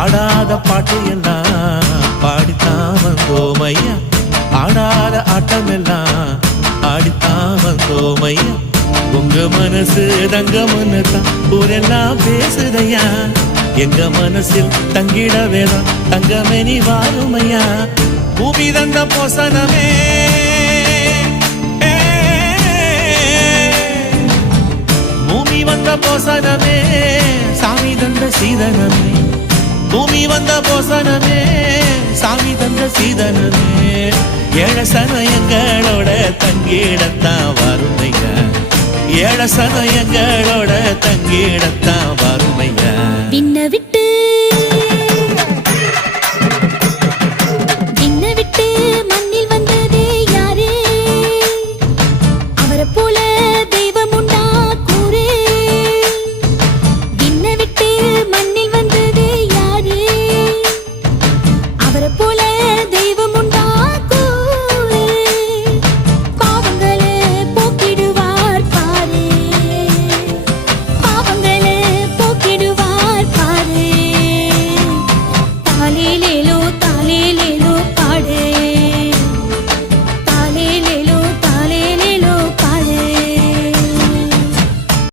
பாடாத பாட்டு எல்லாம் பாடித்தான் வந்தோம் ஐயா, ஆடாத ஆட்டம் எல்லாம் ஆடித்தான் வந்தோம் ஐயா. உங்க மனசு தங்கம்னு தான் ஊரெல்லாம் பேசுதையா, எங்க மனசில் தங்கிடவேதான் தங்கமே நீ வாருமையா. பூமி தந்த போசனமே, பூமி வந்த போசனமே, சாமி தந்த சீதனமே. பூமி வந்த போசனமே, சாமி தந்த சீதனமே. ஏழசன எங்களோட தங்கிடத்தான் வருமையா, ஏழசன எங்களோட தங்கிடத்தான் வருமையா. விண்ண விட்டு